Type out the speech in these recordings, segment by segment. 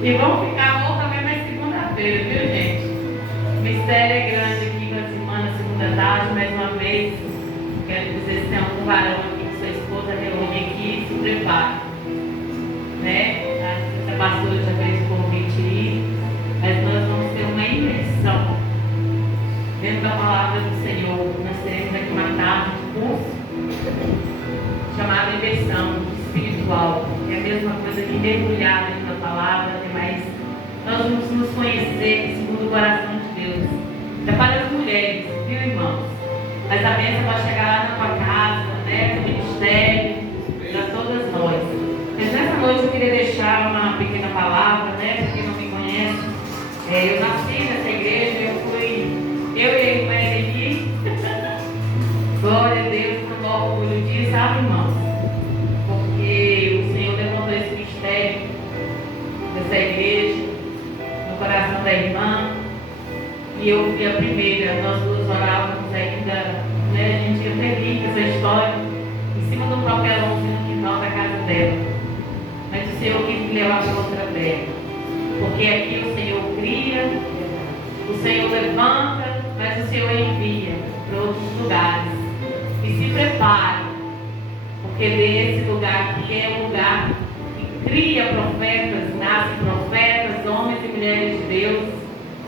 E vamos ficar bom também mais segunda-feira, viu, gente? O mistério é grande aqui com as irmãs na segunda tarde, mais uma vez. Quero dizer, se tem algum varão aqui com sua esposa, reúne aqui e se prepare. Né? A pastora já fez o convite aí, mas nós vamos ter uma imersão dentro da palavra do Senhor. Nós teremos aqui uma tarde de curso chamada imersão espiritual. É a mesma coisa que mergulhar dentro da palavra, mas nós vamos nos conhecer segundo o coração de Deus. É para as mulheres, viu, irmãos? Mas a bênção vai chegar lá na tua casa, né? No ministério, para todas nós. Mas nessa noite eu queria deixar uma pequena palavra, né? Para quem não me conhece. Eu nasci nessa igreja, eu e a irmã Eleni. Glória a Deus, com o maior orgulho disso, sabe, irmãos? Porque o Senhor levantou esse mistério dessa igreja no coração da irmã. E eu fui a primeira, nós duas orávamos ainda, né? A gente ia ter essa história em cima do papelãozinho no quintal da casa dela. Mas o Senhor quis me levar para outra terra. Porque aqui o Senhor cria, o Senhor levanta, mas o Senhor envia para outros lugares. E se prepare, porque desse lugar aqui é um lugar que cria profetas, nasce profetas, homens e mulheres de Deus.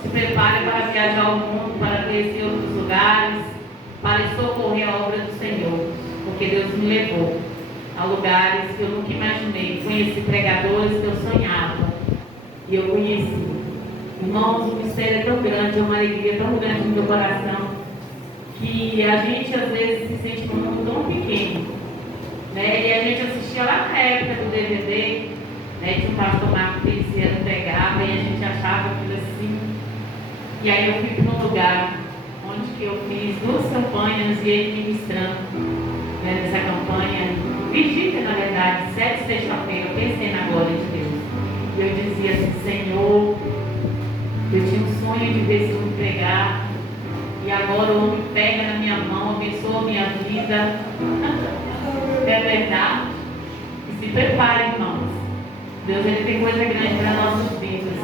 Se prepare para viajar ao mundo, para conhecer outros lugares, para socorrer a obra do Senhor. Porque Deus me levou a lugares que eu nunca imaginei. Conheci pregadores que eu sonhava. E eu conheci. Irmãos, o mistério é tão grande, é uma alegria tão grande no meu coração, que a gente às vezes se sente num mundo tão pequeno. Né? E a gente assistia lá na época do DVD, né? Que o pastor Marcos Feliciano pegava e a gente achava aquilo assim. E aí eu fui para um lugar onde que eu fiz 2 campanhas e ele ministrando, né, nessa campanha. Vigília, na verdade, 7 sexta-feira, eu pensei na glória de Deus. E eu dizia assim, Senhor, eu tinha um sonho de ver esse homem pregar, e agora o homem pega na minha mão, abençoa a minha vida. É verdade? E se prepare, irmãos. Deus, ele tem coisa grande para nossas vidas.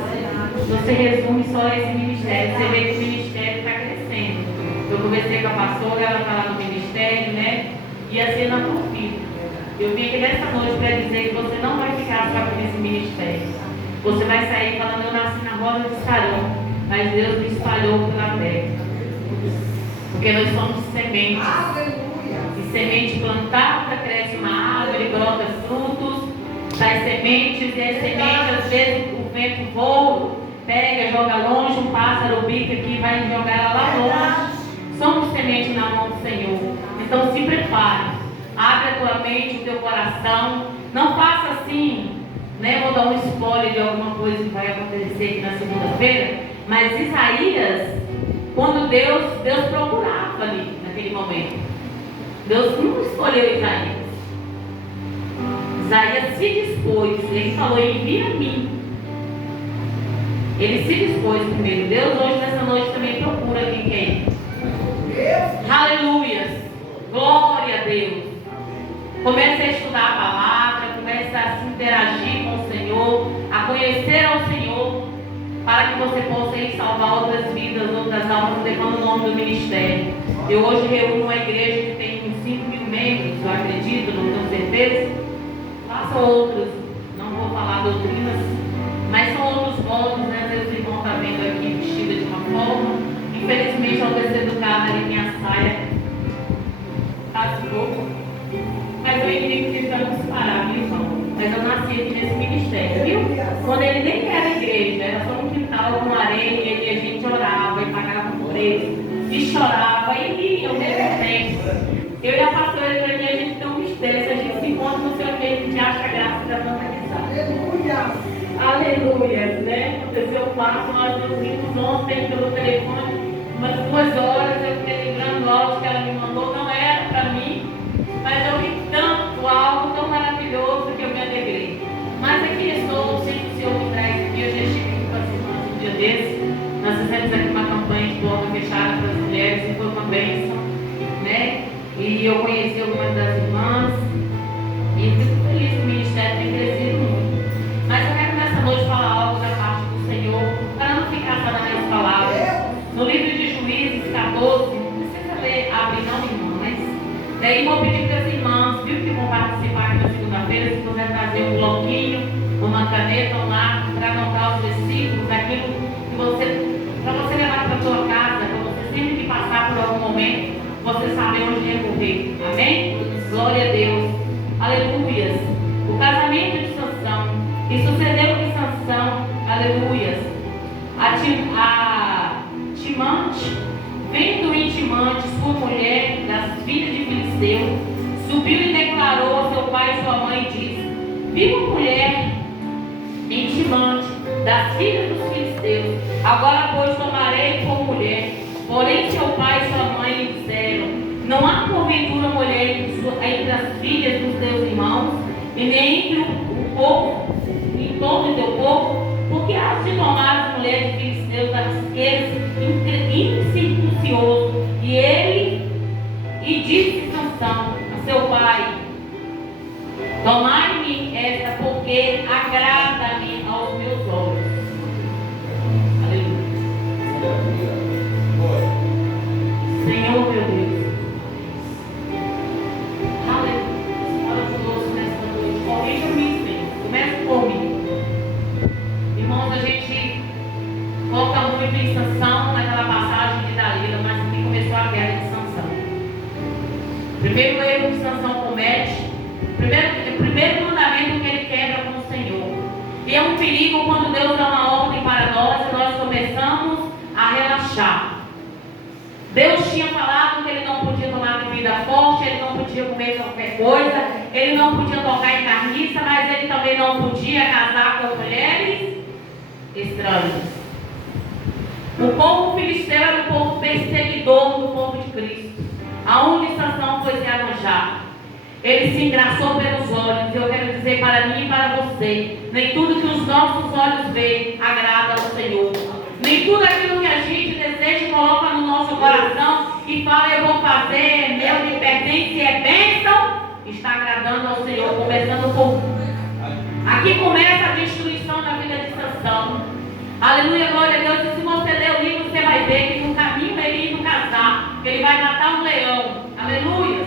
Você resume só esse ministério, você vê que o ministério está crescendo. Eu conversei com a pastora, ela está lá no ministério, né? E assim na tua vida. Eu vim aqui nessa noite para dizer que você não vai ficar só aqui nesse ministério. Você vai sair falando, eu nasci na roda de Sarão, mas Deus me espalhou pela terra. Porque nós somos sementes. E semente plantada, cresce uma árvore, brota frutos, das sementes, e as sementes, às vezes, o vento voa, pega, joga longe, um pássaro bica aqui e vai jogar ela lá longe. Somos semente na mão do Senhor. Então se prepare. Abre a tua mente, o teu coração. Não faça assim, né? Vou dar um spoiler de alguma coisa que vai acontecer aqui na segunda-feira. Mas Isaías, quando Deus procurava ali, naquele momento. Deus não escolheu Isaías. Isaías se dispôs. Ele falou, envia a mim. Ele se dispôs primeiro. Deus hoje, nessa noite, também procura quem quer ir. Aleluia. Glória a Deus. Comece a estudar a palavra, comece a se interagir com o Senhor, a conhecer ao Senhor, para que você possa ir salvar outras vidas, outras almas, levando o nome do ministério. Eu hoje reúno uma igreja que tem uns 5.000 membros, eu acredito, não tenho certeza. Façam outros, não vou falar doutrinas, mas são outros modos, né? Às vezes o irmão está vendo aqui vestida de uma forma. Infelizmente, ao descer do carro ali, minha saia rasgou. Mas eu indico que estamos parar, viu, irmão? Mas eu nasci aqui nesse ministério, viu? Quando ele nem era igreja, era só um quintal com areia, e a gente orava e pagava um preço, e chorava, e ria ao mesmo tempo. Eu e a pastora Eleni, a gente tem um mistério. Se a gente se encontra no seu meio, a gente acha graça da nossa risada. Aleluia, né? Aconteceu o fato, nós nos vimos ontem pelo telefone, umas 2 horas, eu fiquei lembrando o áudio que ela me mandou, não era para mim, mas eu vi tanto, algo tão maravilhoso que eu me alegrei. Mas aqui estou, sempre o Senhor me traz aqui, eu já estive aqui com as irmãs um dia desse, nós fizemos aqui uma campanha de porta fechada para as mulheres, e foi uma bênção, né? E eu conheci algumas das irmãs, e fico feliz que o ministério tem crescido muito. Mas eu quero nessa noite falar algo vou pedir para as irmãs, viu, que vão participar aqui na segunda-feira, se puder trazer um bloquinho, uma caneta, um lápis, para anotar os versículos, aquilo que você, para você levar para a sua casa, para você sempre que passar por algum momento, você saber onde recorrer. Amém? Glória a Deus. Aleluias. O casamento de Sansão. E sucedeu que Sansão, aleluias, a Timante, vendo Timante, sua mulher, das filhas de Filisteu, subiu e declarou a seu pai e sua mãe e disse: viva mulher em Timante, das filhas dos filisteus. Agora, pois, tomarei como mulher. Porém, seu pai e sua mãe lhe disseram: não há porventura mulher entre as filhas dos teus irmãos, e nem entre o povo, em todo o teu povo, porque has de tomar as mulheres de filisteus, daqueles incircunciosos. E disse Sansão a seu pai: tomai-me esta, porque agrada-me aos meus olhos. Aleluia. Senhor, meu Deus. Aleluia. Senhora conosco nesta noite. Corrija-me, Senhor. Comece comigo. Irmãos, a gente foca muito em Sansão, naquela passagem de Dalila, mas aqui começou a guerra de Sansão. O primeiro erro que Sansão comete, o primeiro mandamento que ele quebra com o Senhor. E é um perigo quando Deus dá uma ordem para nós e nós começamos a relaxar. Deus tinha falado que ele não podia tomar bebida forte, ele não podia comer qualquer coisa, ele não podia tocar em carniça, mas ele também não podia casar com mulheres estranhas. O povo filisteu era o povo perseguidor do povo de Cristo, aonde Sansão foi se arranjar. Ele se engraçou pelos olhos, e eu quero dizer para mim e para você: nem tudo que os nossos olhos veem agrada ao Senhor. Nem tudo aquilo que a gente deseja e coloca no nosso coração e fala: eu vou fazer, é meu, me pertence, é bênção, está agradando ao Senhor. Começando por aqui começa a destruição da vida de Sansão. Aleluia, glória a Deus. E se você ler o livro, você vai ver que no caminho ele ia casar, que ele vai matar um leão. Aleluia.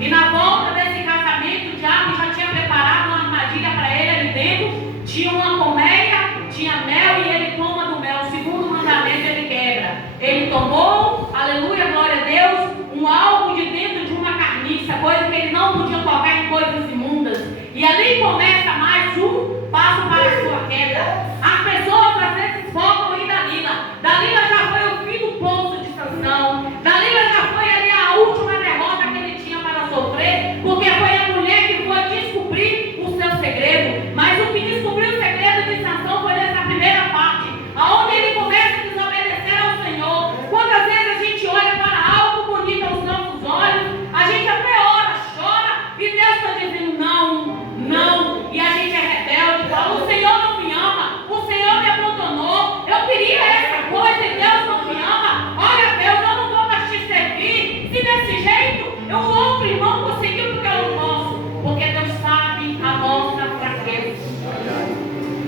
E na volta desse casamento, o diabo já tinha preparado uma armadilha para ele ali dentro. Tinha uma colmeia, tinha mel, e ele toma do mel. O segundo mandamento ele quebra. Ele tomou, aleluia, glória a Deus, um algo de dentro de uma carniça, coisa que ele não podia tocar em coisas imundas. E ali começa mais um passo para a sua queda. As pessoas às vezes focam em Dalila. Dalila já foi o fim do poço de Sansão. Dalila já foi ali a última derrota que ele tinha para sofrer, porque foi a mulher que foi descobrir o seu segredo. Mas o que descobriu o segredo de Sansão foi nessa primeira parte, aonde ele começa a desobedecer ao Senhor. Quantas vezes a gente olha para algo bonito aos nossos olhos, a gente até ora, chora, e Deus está dizendo não, não, e a gente é rebelde, fala: o Senhor não me ama, o Senhor me abandonou, eu queria essa coisa e Deus não me ama. Olha, Deus, eu não vou mais te servir. Se desse jeito o outro irmão conseguiu, porque eu não posso, porque Deus sabe a nossa fraqueza.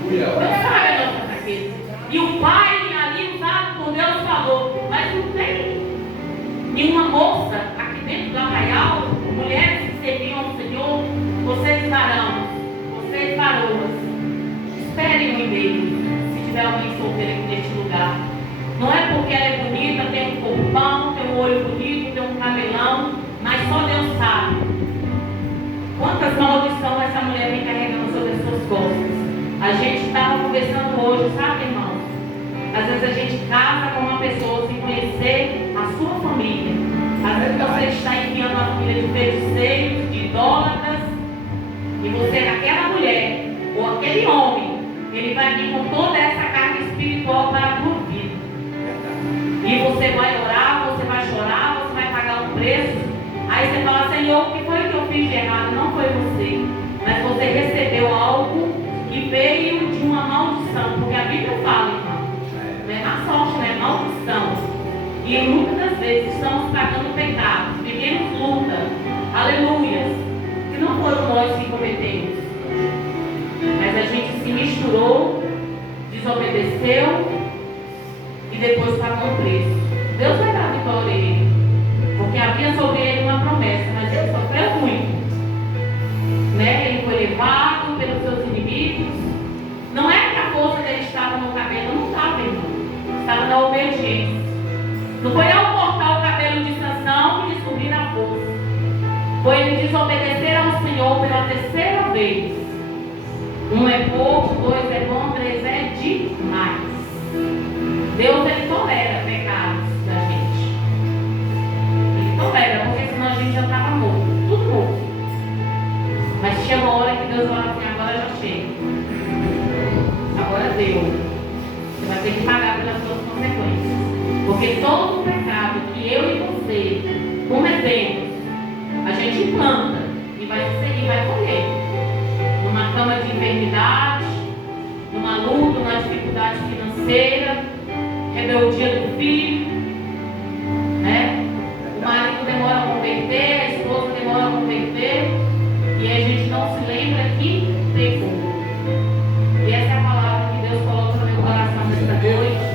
Deus sabe a nossa fraqueza. E o pai ali, usado por Deus, falou: mas não tem nenhuma moça aqui dentro do arraial, mulheres que serviam ao Senhor. Vocês varão, vocês varoas, esperem o e-mail, se tiver alguém solteiro aqui neste lugar. Não é porque ela é bonita, tem um corpão, tem um olho bonito, tem um cabelão, mas só Deus sabe quantas maldições essa mulher vem carregando sobre as suas costas. A gente estava conversando hoje, sabe, irmão? Às vezes a gente casa com uma pessoa sem conhecer a sua família. Às vezes você está enviando uma família de feiticeiros, de idólatras, e você, aquela mulher ou aquele homem, ele vai vir com toda essa carga espiritual para a tua vida. E você vai orar, você vai chorar, você vai pagar um preço. Aí você fala: Senhor, o que foi que eu fiz de errado? Não foi você, mas você recebeu algo que veio de uma maldição. Porque a Bíblia fala, irmão, não é má sorte, não é maldição. E muitas das vezes estamos pagando pecados, vivemos luta, aleluias, que não foram nós que cometemos, mas a gente se misturou, desobedeceu e depois pagou um preço. Deus vai dar vitória a ele, porque havia sobre ele uma promessa, mas ele só observado pelos seus inimigos. Não é que a força dele estava no cabelo, não estava, irmão. Estava na obediência. Não foi ao cortar o cabelo de Sansão que descobrir a força. Foi ele desobedecer ao Senhor pela terceira vez. 1 é pouco, 2 é bom, 3 é demais. Deus, ele tolera pecados da gente. Ele tolera, porque senão a gente já estava morto. Tudo morto. Mas chega uma hora que Deus fala assim, agora já chega. Agora deu. Você vai ter que pagar pelas suas consequências. Porque todo o pecado que eu e você cometemos, a gente planta e vai colher. Numa cama de enfermidade, numa luta, numa dificuldade financeira, rebeldia do filho, né? O marido demora a converter, a esposa demora a converter, e a gente não se lembra que pecou. E essa é a palavra que Deus coloca no meu coração nesta noite.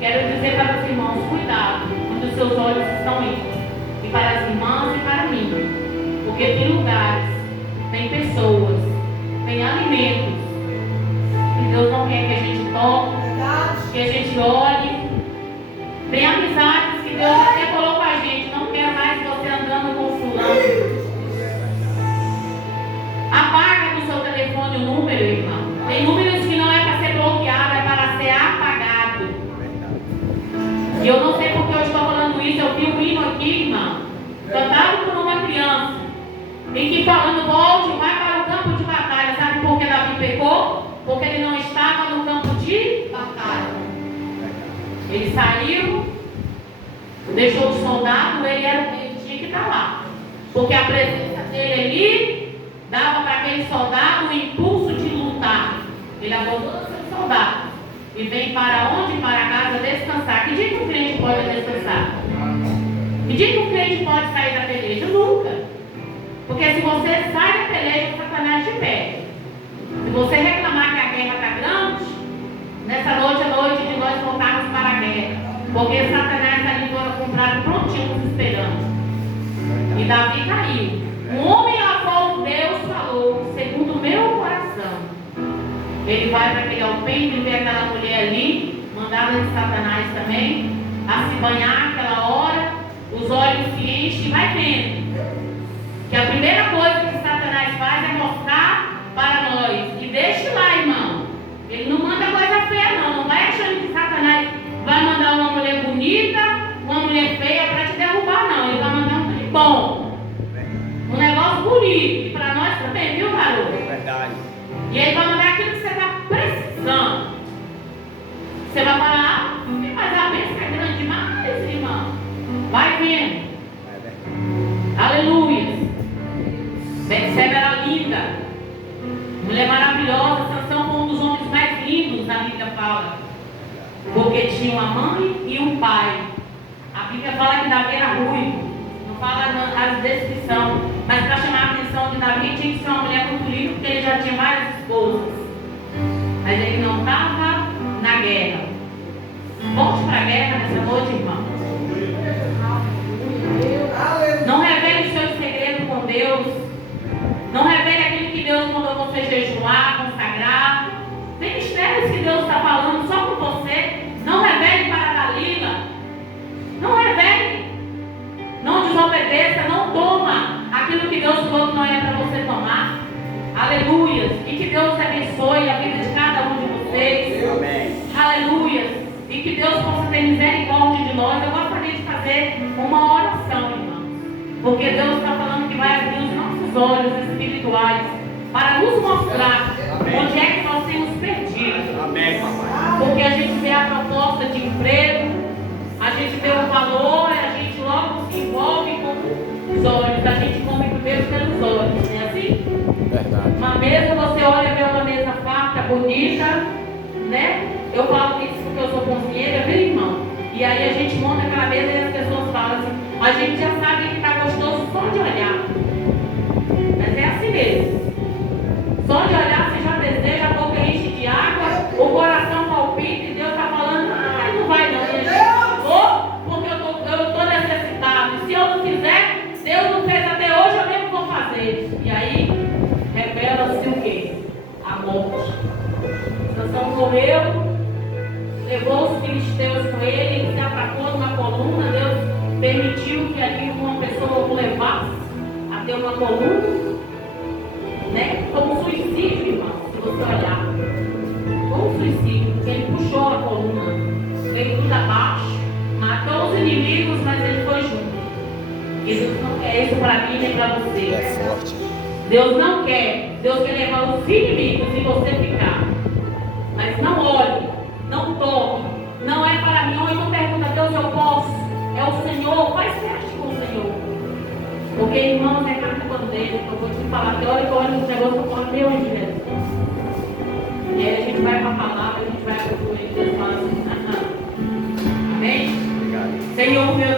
Quero dizer para os irmãos, cuidado onde os seus olhos estão indo. E para as irmãs e para mim. Porque tem lugares, tem pessoas, tem alimentos que Deus não quer que a gente toque, que a gente olhe. Tem amizades que Deus até falou com a gente, não quero mais você andando com fulano. Apaga do seu telefone o número, irmão. Tem números que não é para ser bloqueado, é para ser apagado. E eu não sei porque eu estou falando isso, eu vi um hino aqui, irmão, cantado por uma criança, em que falando, volte, vai para o campo de batalha. Sabe por que Davi pecou? Porque ele não estava no campo de batalha. Ele saiu, deixou o soldado, ele tinha que estar lá. Porque a presença dele ali dava para aquele soldado o impulso de lutar. Ele abandona seu soldado e vem para onde? Para a casa descansar. Que dia que o crente pode descansar? Que dia que o crente pode sair da peleja? Nunca. Porque se você sai da peleja, Satanás te pega. Se você reclamar que a guerra está grande, nessa noite é noite de nós voltarmos para a guerra. Porque Satanás está ali fora com o prato prontinho nos esperando. E Davi caiu. Um homem a qual Deus falou, segundo o meu coração. Ele vai para aquele alpendre e vê aquela mulher ali, mandada de Satanás também, a se banhar aquela hora, os olhos se enchem e vai vendo. Que a primeira coisa que Satanás faz é mostrar para nós. E deixe lá, irmão. Ele não manda coisa feia, não. Não vai achando que Satanás vai mandar uma mulher bonita, uma mulher feia para te derrubar, não. Ele vai mandar um trem bom. Um negócio bonito. E para nós também, viu, garoto? Verdade. E ele vai mandar aquilo que você está precisando. Você vai falar, mas a bênção é grande demais, irmão. Vai vendo. Aleluia. Betseba era linda, mulher maravilhosa. Sansão foi um dos homens mais lindos na Bíblia fala, porque tinha uma mãe e um pai. A Bíblia fala que Davi era ruivo, não fala as descrições, mas para chamar a atenção de Davi tinha que ser uma mulher muito linda, porque ele já tinha várias esposas, mas ele não estava na guerra. Volte para a guerra nessa noite, irmão. Não revele os seus segredos com Deus. Não revele aquilo que Deus mandou você jejuar, consagrar. Tem mistérios que Deus está falando só com você. Não revele para Dalila. Não revele. Não desobedeça. Não toma aquilo que Deus falou que não é para você tomar. Aleluias. E que Deus abençoe a vida de cada um de vocês. Amém. Aleluias. E que Deus possa ter misericórdia de nós. Eu gostaria de fazer uma oração, irmãos. Porque Deus está falando que vai abrir os nossos olhos espirituais para nos mostrar onde é que nós temos perdido. Amém, papai. Porque a gente vê a proposta de emprego, a gente vê o valor, a gente logo se envolve com os olhos. A gente come primeiro pelos olhos, não é assim? Verdade. Uma mesa, você olha, vê uma mesa farta, bonita, né? Eu falo isso porque eu sou cozinheira, viu, irmão? E aí a gente monta aquela mesa e as pessoas falam assim, a gente já sabe que está gostoso só de olhar. Mas é assim mesmo. Só de olhar você já deseja, a boca enche de água, o coração palpita e Deus está falando, não vai não. E a gente porque eu estou necessitado. Se eu não quiser, Deus não fez até hoje, eu mesmo vou fazer. E aí, revela-se correu, levou os filisteus com ele, ele se atracou numa coluna, Deus permitiu que ali uma pessoa o levasse a ter uma coluna, né? Como um suicídio, irmão, se você olhar. Como um suicídio, porque ele puxou a coluna, veio tudo abaixo, matou os inimigos, mas ele foi junto. Isso não é isso para mim nem para você. É forte. Deus não quer, Deus quer levar os inimigos e você ficar. Mas não olhe, não toque, não é para mim. Ou então pergunta, Deus, eu posso? É o Senhor, faz teste com o Senhor. Porque, irmãos, é carta bandeira, eu vou te falar, tem hora que eu olho nos negócios, eu falo, meu Deus. E aí a gente vai para a palavra, a gente vai para o Deus fala assim, amém? Obrigado. Senhor, meu